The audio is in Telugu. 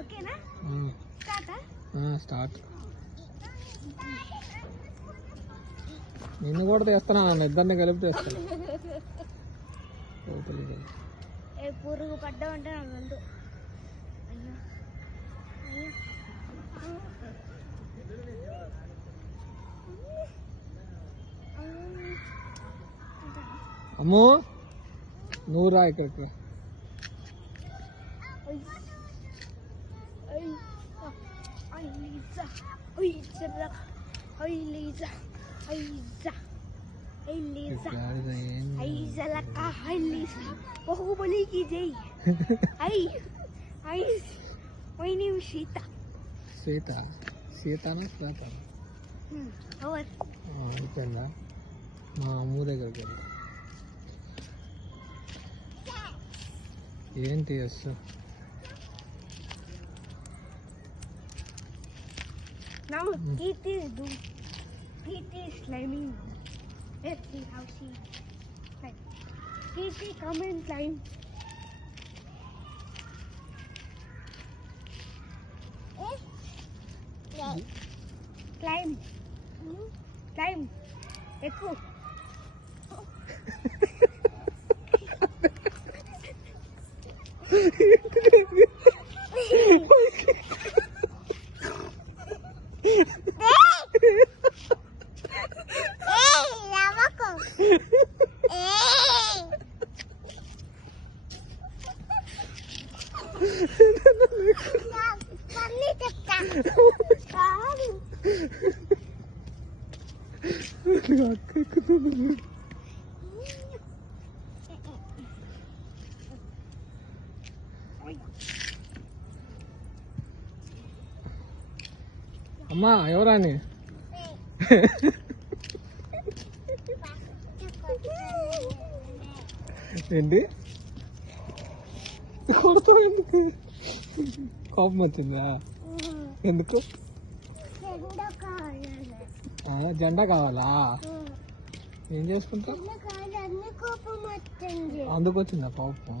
ఓకేనా స్టార్ట్. నిన్ను కూడా తెస్తాను, నన్ను ఇద్దరిని కలిపి తెస్తాను. పురుగు పడ్డా ఉంటే నాకు ముందు. అమ్మో నువ్వు రా ఇక్కడికి. సీత సీతనా శ్వేత అయిపోయిందా? మా అమ్ము దగ్గరికి వెళ్తా. ఏంటి yes Now Keith is climbing. Let's see how she climbs. Keith, come and climb. Climb. Climb. Ekku. అమ్మా ఎవరాని? ఏంటి కొడుతూ? ఎందుకు కోపం వచ్చిందా? ఎందుకు? జెండా కావాలా? ఏం చేసుకుంటా? అందుకు వచ్చిందా కోపం?